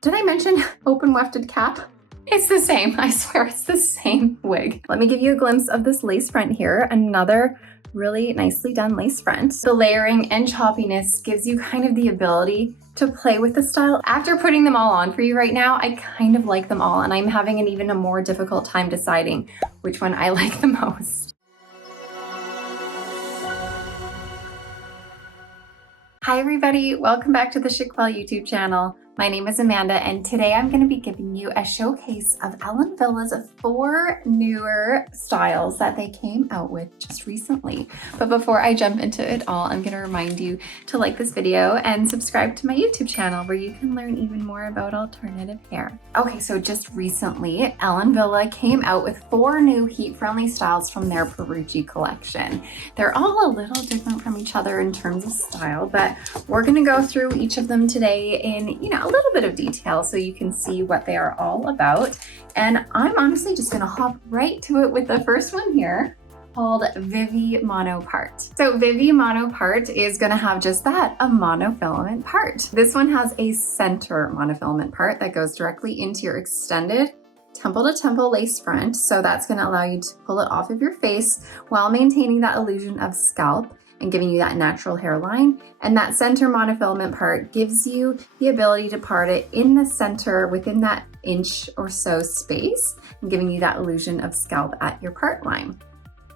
Did I mention open wefted cap? It's the same, I swear it's the same wig. Let me give you a glimpse of this lace front here. Another really nicely done lace front. The layering and choppiness gives you kind of the ability to play with the style. After putting them all on for you right now, I kind of like them all, and I'm having an even a more difficult time deciding which one I like the most. Hi everybody, welcome back to the Chiquel YouTube channel. My name is Amanda, and today I'm going to be giving you a showcase of Ellen Wille's 4 newer styles that they came out with just recently. But before I jump into it all, I'm going to remind you to like this video and subscribe to my YouTube channel where you can learn even more about alternative hair. Okay, so just recently, Ellen Wille came out with 4 new heat-friendly styles from their Perucci collection. They're all a little different from each other in terms of style, but we're going to go through each of them today in, a little bit of detail so you can see what they are all about. And I'm honestly just gonna hop right to it with the first one here called Vivie Mono Part. So Vivie Mono Part is gonna have just that, a monofilament part. This one has a center monofilament part that goes directly into your extended temple to temple lace front. So that's gonna allow you to pull it off of your face while maintaining that illusion of scalp and giving you that natural hairline. And that center monofilament part gives you the ability to part it in the center within that inch or so space and giving you that illusion of scalp at your part line.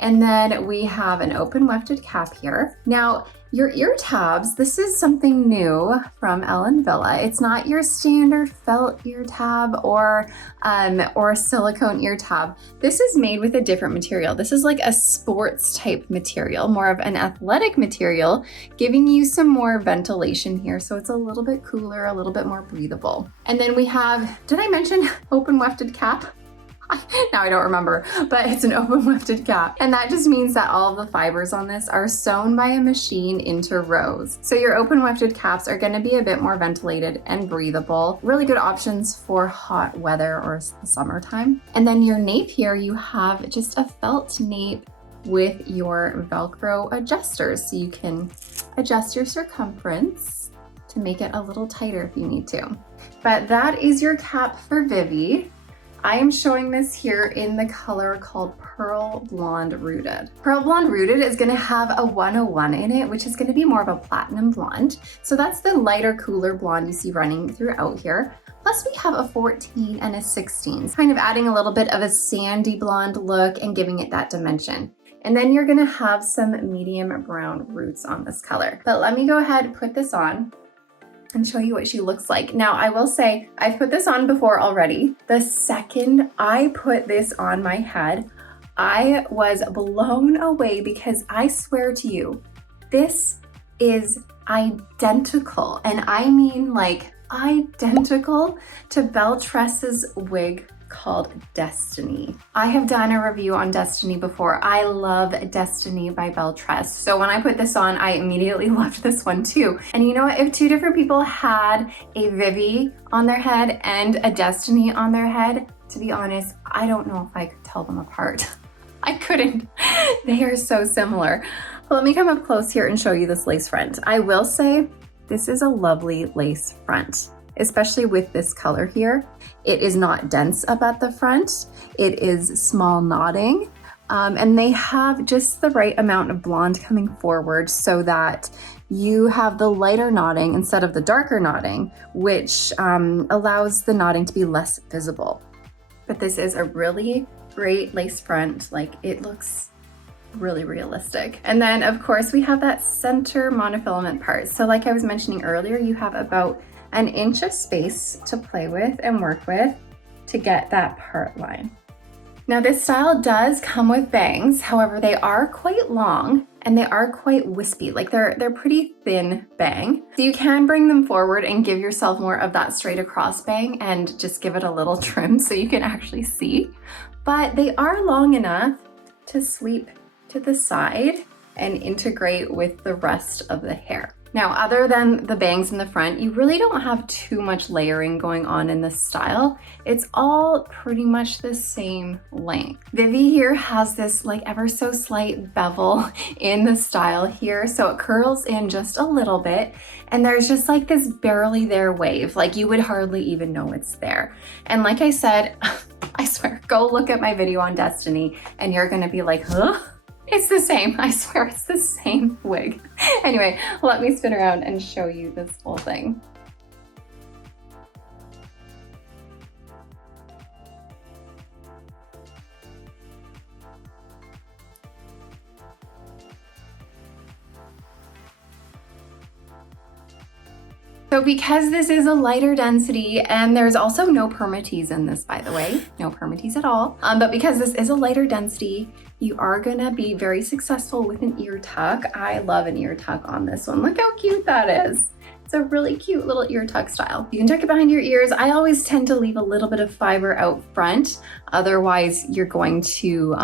And then we have an open wefted cap here. Now, your ear tabs, this is something new from Ellen Wille. It's not your standard felt ear tab or silicone ear tab. This is made with a different material. This is like a sports type material, more of an athletic material, giving you some more ventilation here. So it's a little bit cooler, a little bit more breathable. And then we have, did I mention open wefted cap? Now I don't remember, but it's an open wefted cap. And that just means that all of the fibers on this are sewn by a machine into rows. So your open wefted caps are gonna be a bit more ventilated and breathable. Really good options for hot weather or the summertime. And then your nape here, you have just a felt nape with your Velcro adjusters. So you can adjust your circumference to make it a little tighter if you need to. But that is your cap for Vivie. I am showing this here in the color called Pearl Blonde Rooted. Pearl Blonde Rooted is gonna have a 101 in it, which is gonna be more of a platinum blonde. So that's the lighter, cooler blonde you see running throughout here. Plus we have a 14 and a 16, kind of adding a little bit of a sandy blonde look and giving it that dimension. And then you're gonna have some medium brown roots on this color. But let me go ahead and put this on and show you what she looks like. Now, I will say, I've put this on before already. The second I put this on my head, I was blown away because I swear to you, this is identical. And I mean like identical to Belle Tress's wig called Destiny. I have done a review on Destiny before. I love Destiny by Belle Tress. So when I put this on, I immediately loved this one too. And you know what? If 2 different people had a Vivie on their head and a Destiny on their head, to be honest, I don't know if I could tell them apart. I couldn't. They are so similar. But let me come up close here and show you this lace front. I will say this is a lovely lace front, especially with this color here. It is not dense up at the front. It is small knotting. And they have just the right amount of blonde coming forward so that you have the lighter knotting instead of the darker knotting, which allows the knotting to be less visible. But this is a really great lace front. Like, it looks really realistic. And then of course we have that center monofilament part. So like I was mentioning earlier, you have about an inch of space to play with and work with to get that part line. Now this style does come with bangs, however they are quite long and they are quite wispy, like they're pretty thin bang. So you can bring them forward and give yourself more of that straight across bang and just give it a little trim so you can actually see. But they are long enough to sweep to the side and integrate with the rest of the hair. Now, other than the bangs in the front, you really don't have too much layering going on in this style. It's all pretty much the same length. Vivie here has this like ever so slight bevel in the style here, so it curls in just a little bit, and there's just like this barely there wave, like you would hardly even know it's there. And like I said, I swear, go look at my video on Destiny and you're gonna be like, huh? It's the same, I swear it's the same wig. Anyway, let me spin around and show you this whole thing. So because this is a lighter density, and there's also no permatease in this, by the way, no permatease at all, but because this is a lighter density, you are gonna be very successful with an ear tuck. I love an ear tuck on this one. Look how cute that is. It's a really cute little ear tuck style. You can tuck it behind your ears. I always tend to leave a little bit of fiber out front. Otherwise, you're going to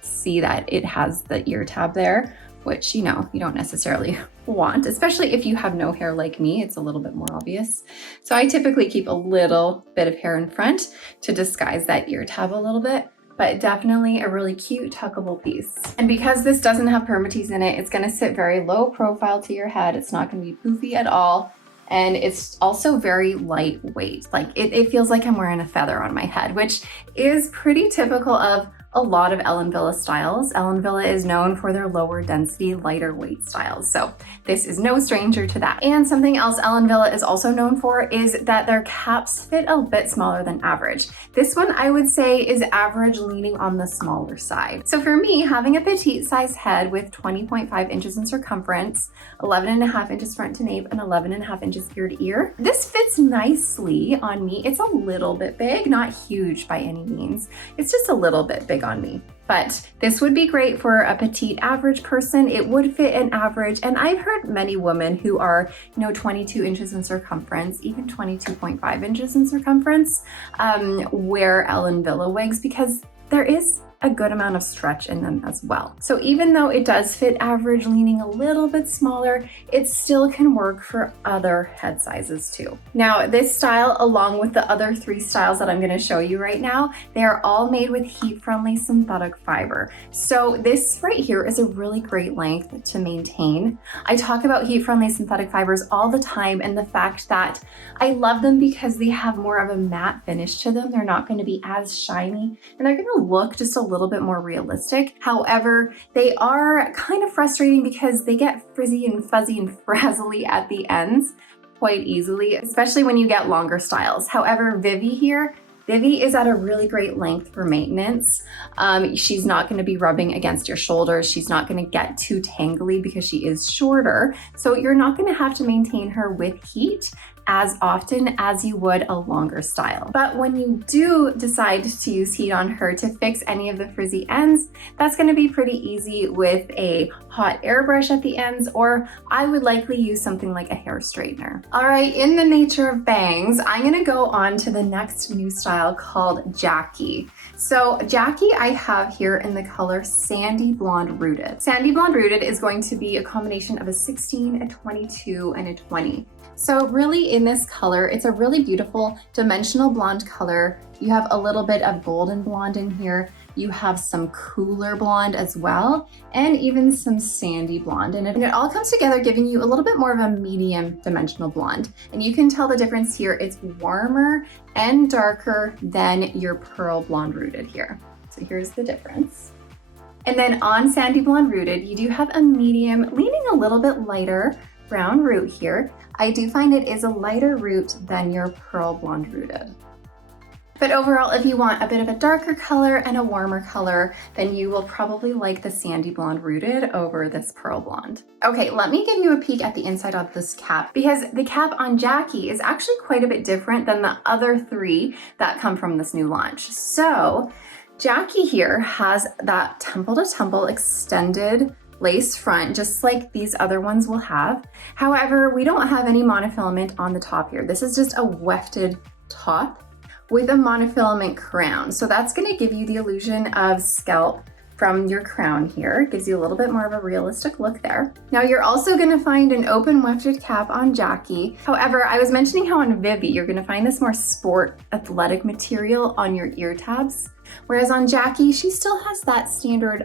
see that it has the ear tab there, which, you know, you don't necessarily want, especially if you have no hair like me. It's a little bit more obvious. So I typically keep a little bit of hair in front to disguise that ear tab a little bit, but definitely a really cute tuckable piece. And because this doesn't have permatease in it, it's gonna sit very low profile to your head. It's not gonna be poofy at all. And it's also very lightweight. Like it feels like I'm wearing a feather on my head, which is pretty typical of a lot of Ellen Wille styles. Ellen Wille is known for their lower density, lighter weight styles. So this is no stranger to that. And something else Ellen Wille is also known for is that their caps fit a bit smaller than average. This one I would say is average, leaning on the smaller side. So for me, having a petite size head with 20.5 inches in circumference, 11.5 inches front to nape, and 11.5 inches ear to ear, this fits nicely on me. It's a little bit big, not huge by any means. It's just a little bit big on me. But this would be great for a petite average person. It would fit an average. And I've heard many women who are, 22 inches in circumference, even 22.5 inches in circumference, wear Ellen Wille wigs because there is a good amount of stretch in them as well. So even though it does fit average, leaning a little bit smaller, it still can work for other head sizes too. Now, this style, along with the other 3 styles that I'm gonna show you right now, they are all made with heat-friendly synthetic fiber. So this right here is a really great length to maintain. I talk about heat-friendly synthetic fibers all the time, and the fact that I love them because they have more of a matte finish to them. They're not gonna be as shiny, and they're gonna look just a little bit more realistic. However, they are kind of frustrating because they get frizzy and fuzzy and frazzly at the ends quite easily, especially when you get longer styles. However, Vivie here, Vivie is at a really great length for maintenance. She's not going to be rubbing against your shoulders. She's not going to get too tangly because she is shorter. So you're not going to have to maintain her with heat as often as you would a longer style. But when you do decide to use heat on her to fix any of the frizzy ends, that's going to be pretty easy with a hot airbrush at the ends, or I would likely use something like a hair straightener. All right, in the nature of bangs, I'm going to go on to the next new style called Jacky. So Jacky I have here in the color Sandy Blonde Rooted. Sandy Blonde Rooted is going to be a combination of a 16, a 22, and a 20. So really in this color, it's a really beautiful dimensional blonde color. You have a little bit of golden blonde in here. You have some cooler blonde as well, and even some sandy blonde in it. And it all comes together giving you a little bit more of a medium dimensional blonde. And you can tell the difference here. It's warmer and darker than your pearl blonde rooted here. So here's the difference. And then on Sandy Blonde Rooted, you do have a medium, leaning a little bit lighter brown root here. I do find it is a lighter root than your pearl blonde rooted. But overall, if you want a bit of a darker color and a warmer color, then you will probably like the Sandy Blonde Rooted over this pearl blonde. Okay, let me give you a peek at the inside of this cap, because the cap on Jacky is actually quite a bit different than the other 3 that come from this new launch. So Jacky here has that temple to temple extended lace front, just like these other ones will have. However, we don't have any monofilament on the top here. This is just a wefted top with a monofilament crown. So that's going to give you the illusion of scalp from your crown here. Gives you a little bit more of a realistic look there. Now you're also gonna find an open wefted cap on Jacky. However, I was mentioning how on Vivie, you're gonna find this more sport athletic material on your ear tabs. Whereas on Jacky, she still has that standard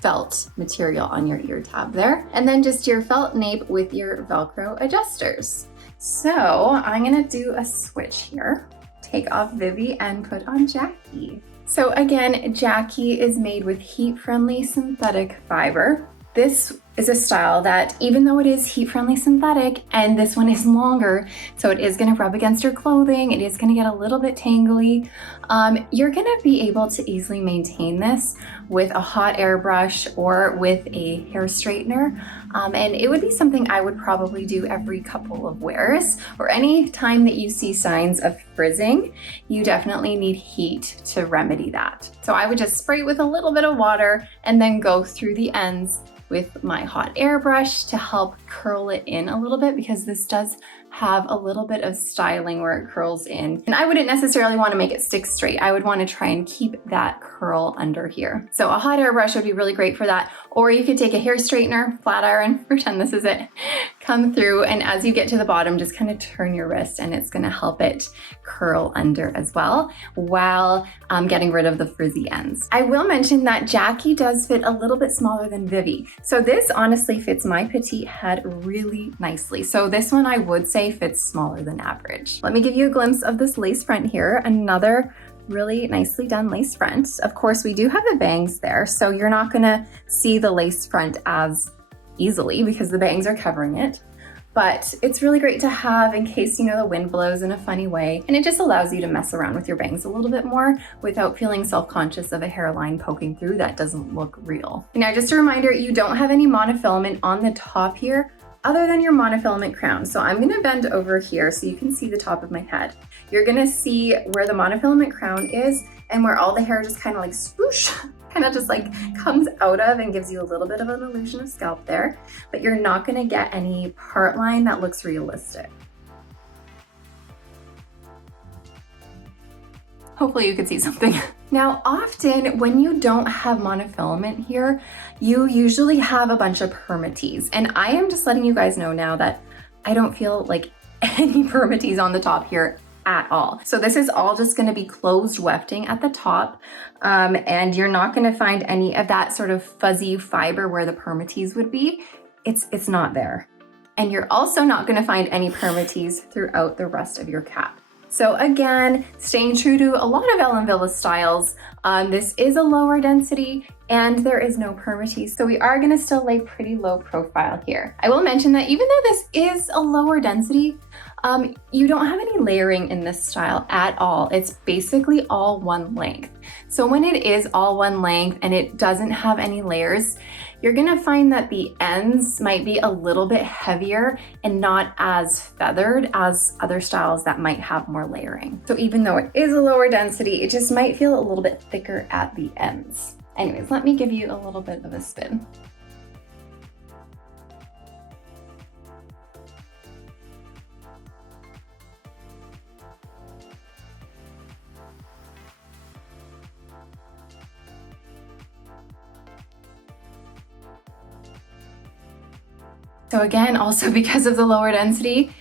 felt material on your ear tab there. And then just your felt nape with your Velcro adjusters. So I'm gonna do a switch here. Take off Vivie and put on Jacky. So again, Jacky is made with heat-friendly synthetic fiber. This is a style that, even though it is heat-friendly synthetic, and this one is longer, so it is gonna rub against your clothing, it is gonna get a little bit tangly, you're gonna be able to easily maintain this with a hot air brush or with a hair straightener. And it would be something I would probably do every couple of wears, or any time that you see signs of frizzing, you definitely need heat to remedy that. So I would just spray with a little bit of water and then go through the ends with my hot air brush to help curl it in a little bit, because this does have a little bit of styling where it curls in. And I wouldn't necessarily want to make it stick straight. I would want to try and keep that curl under here. So a hot air brush would be really great for that. Or you could take a hair straightener, flat iron, pretend this is it, come through, and as you get to the bottom, just kind of turn your wrist and it's going to help it curl under as well, while getting rid of the frizzy ends. I will mention that Jacky does fit a little bit smaller than Vivie. So this honestly fits my petite head really nicely. So this one I would say fits smaller than average. Let me give you a glimpse of this lace front here. Another really nicely done lace front. Of course, we do have the bangs there, so you're not gonna see the lace front as easily because the bangs are covering it. But it's really great to have in case, you know, the wind blows in a funny way, and it just allows you to mess around with your bangs a little bit more without feeling self-conscious of a hairline poking through that doesn't look real. Now, just a reminder, you don't have any monofilament on the top here other than your monofilament crown. So I'm gonna bend over here so you can see the top of my head. You're gonna see where the monofilament crown is and where all the hair just kind of like swoosh, kind of just like comes out of and gives you a little bit of an illusion of scalp there, but you're not gonna get any part line that looks realistic. Hopefully you can see something. Now, often when you don't have monofilament here, you usually have a bunch of permatease. And I am just letting you guys know now that I don't feel like any permatease on the top here at all. So this is all just gonna be closed wefting at the top. And you're not gonna find any of that sort of fuzzy fiber where the permatease would be. It's not there. And you're also not gonna find any permatease throughout the rest of your cap. So again, staying true to a lot of Ellen Wille Styles, this is a lower density and there is no permatease, so we are gonna still lay pretty low profile here. I will mention that even though this is a lower density, you don't have any layering in this style at all. It's basically all one length. So when it is all one length and it doesn't have any layers, you're gonna find that the ends might be a little bit heavier and not as feathered as other styles that might have more layering. So even though it is a lower density, it just might feel a little bit thicker at the ends. Anyways, let me give you a little bit of a spin. So again, also because of the lower density,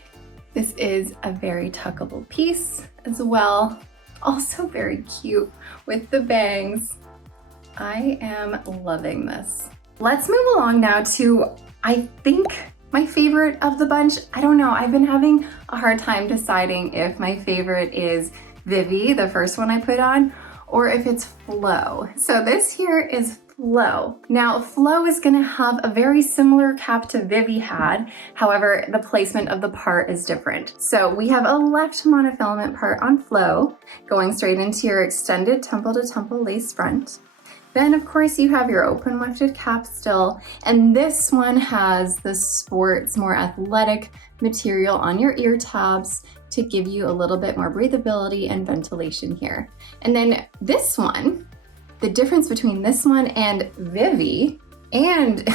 this is a very tuckable piece as well. Also very cute with the bangs. I am loving this. Let's move along now to, I think, my favorite of the bunch. I don't know, I've been having a hard time deciding if my favorite is Vivie, the first one I put on, or if it's Flow. So this here is Flow. Now, Flow is gonna have a very similar cap to Vivie had, however, the placement of the part is different. So we have a left monofilament part on Flow, going straight into your extended temple to temple lace front. Then of course you have your open wefted cap still, and this one has the sports, more athletic material on your ear tabs to give you a little bit more breathability and ventilation here. And then this one, the difference between this one and Vivie and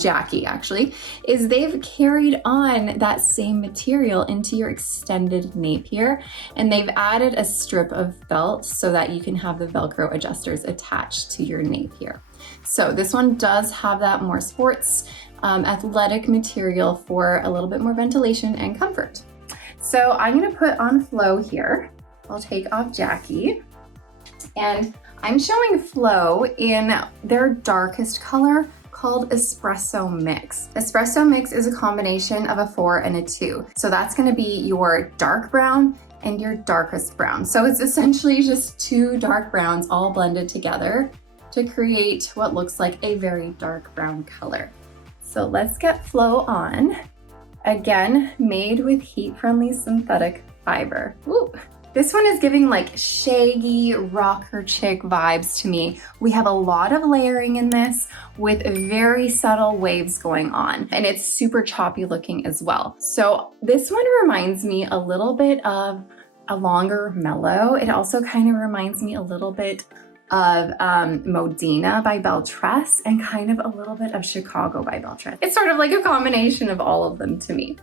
Jacky actually, is they've carried on that same material into your extended nape here, and they've added a strip of felt so that you can have the Velcro adjusters attached to your nape here. So this one does have that more sports athletic material for a little bit more ventilation and comfort. So I'm gonna put on Flo here. I'll take off Jacky. And I'm showing Flo in their darkest color called Espresso Mix. Espresso Mix is a combination of a 4 and a 2. So that's gonna be your dark brown and your darkest brown. So it's essentially just 2 dark browns all blended together to create what looks like a very dark brown color. So let's get Flo on. Again, made with heat-friendly synthetic fiber. Ooh. This one is giving like shaggy rocker chick vibes to me. We have a lot of layering in this with very subtle waves going on, and it's super choppy looking as well. So this one reminds me a little bit of a longer mellow. It also kind of reminds me a little bit of Modena by Beltress and kind of a little bit of Chicago by Beltress. It's sort of like a combination of all of them to me.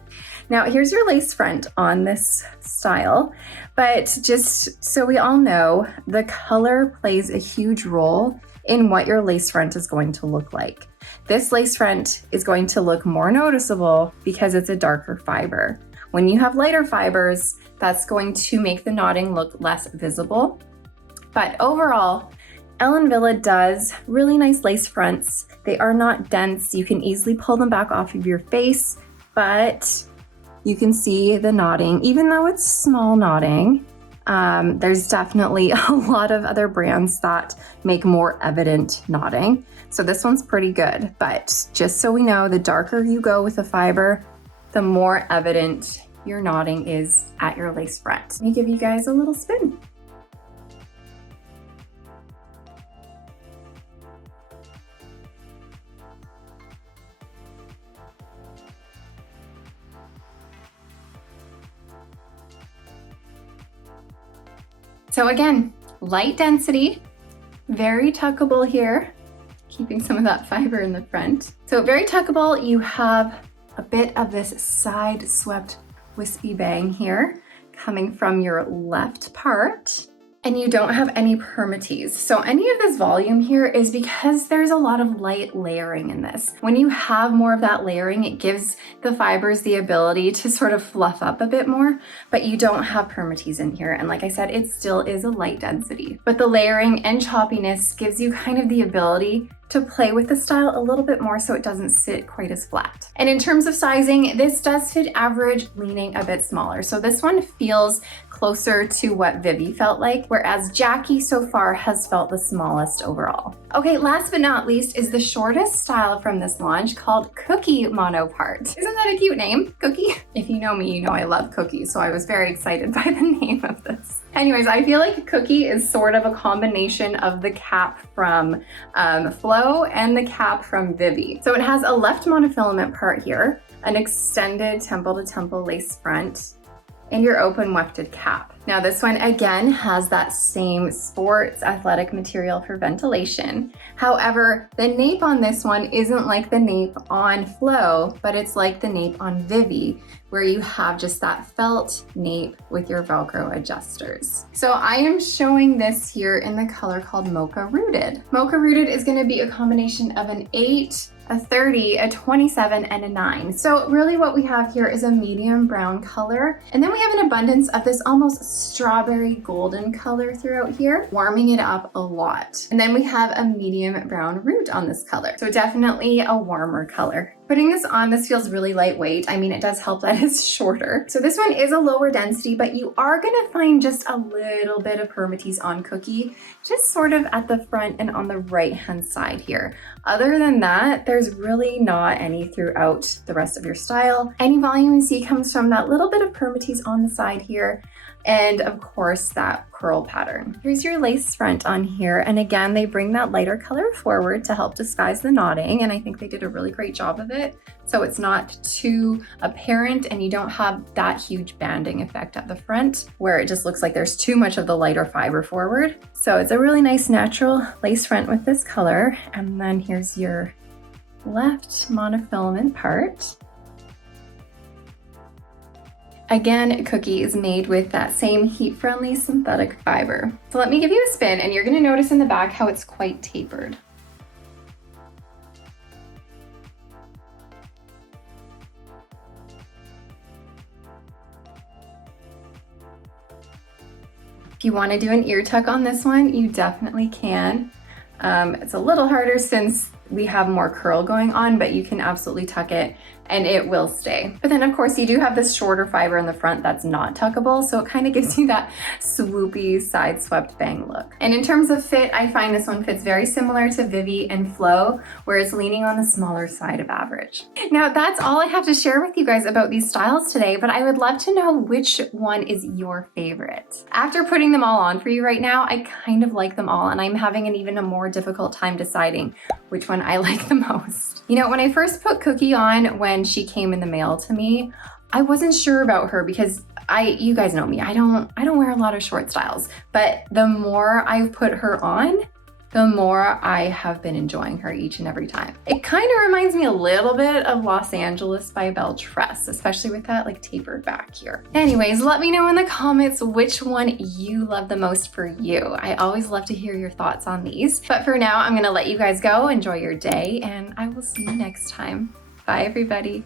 Now here's your lace front on this style, but just so we all know, the color plays a huge role in what your lace front is going to look like. This lace front is going to look more noticeable because it's a darker fiber. When you have lighter fibers, that's going to make the knotting look less visible. But overall, Ellen Wille does really nice lace fronts. They are not dense. You can easily pull them back off of your face, but you can see the knotting. Even though it's small knotting, there's definitely a lot of other brands that make more evident knotting. So this one's pretty good, but just so we know, the darker you go with the fiber, the more evident your knotting is at your lace front. Let me give you guys a little spin. So again, light density, very tuckable here, keeping some of that fiber in the front. So very tuckable, you have a bit of this side swept wispy bang here coming from your left part, and you don't have any permatease. So any of this volume here is because there's a lot of light layering in this. When you have more of that layering, it gives the fibers the ability to sort of fluff up a bit more, but you don't have permatease in here. And like I said, it still is a light density, but the layering and choppiness gives you kind of the ability to play with the style a little bit more so it doesn't sit quite as flat. And in terms of sizing, this does fit average, leaning a bit smaller. So this one feels closer to what Vivie felt like, whereas Jacky so far has felt the smallest overall. Okay, last but not least is the shortest style from this launch called Cookie Monopart. Isn't that a cute name, Cookie? If you know me, you know I love cookies, so I was very excited by the name of this. Anyways, I feel like Cookie is sort of a combination of the cap from Flo and the cap from Vivie. So it has a left monofilament part here, an extended temple to temple lace front, and your open wefted cap. Now this one again has that same sports athletic material for ventilation. However, the nape on this one isn't like the nape on Flo, but it's like the nape on Vivie, where you have just that felt nape with your Velcro adjusters. So I am showing this here in the color called Mocca Rooted. Mocca Rooted is gonna be a combination of an 8, a 30, a 27, and a 9. So really what we have here is a medium brown color, and then we have an abundance of this almost strawberry golden color throughout here, warming it up a lot. And then we have a medium brown root on this color. So definitely a warmer color. Putting this on, this feels really lightweight. I mean, it does help that it's shorter. So this one is a lower density, but you are gonna find just a little bit of permatease on Cookie, just sort of at the front and on the right-hand side here. Other than that, there's really not any throughout the rest of your style. Any volume you see comes from that little bit of permatease on the side here, and of course that curl pattern. Here's your lace front on here, and again they bring that lighter color forward to help disguise the knotting, and I think they did a really great job of it, so it's not too apparent and you don't have that huge banding effect at the front where it just looks like there's too much of the lighter fiber forward. So it's a really nice natural lace front with this color. And then here's your left monofilament part. Again, Cookie is made with that same heat-friendly synthetic fiber. So let me give you a spin, and you're gonna notice in the back how it's quite tapered. If you want to do an ear tuck on this one, you definitely can. It's a little harder since we have more curl going on, but you can absolutely tuck it and it will stay. But then of course you do have this shorter fiber in the front that's not tuckable, so it kind of gives you that swoopy side swept bang look. And in terms of fit, I find this one fits very similar to Vivie and Flo, where it's leaning on the smaller side of average. Now that's all I have to share with you guys about these styles today, but I would love to know which one is your favorite. After putting them all on for you right now, I kind of like them all, and I'm having an even more difficult time deciding which one I like the most. You know, when I first put Cookie on, when she came in the mail to me, I wasn't sure about her because you guys know me, I don't wear a lot of short styles, but the more I've put her on, the more I have been enjoying her each and every time. It kind of reminds me a little bit of Los Angeles by Belle Tress, especially with that like tapered back here. Anyways, let me know in the comments which one you love the most for you. I always love to hear your thoughts on these. But for now, I'm gonna let you guys go, enjoy your day, and I will see you next time. Bye everybody.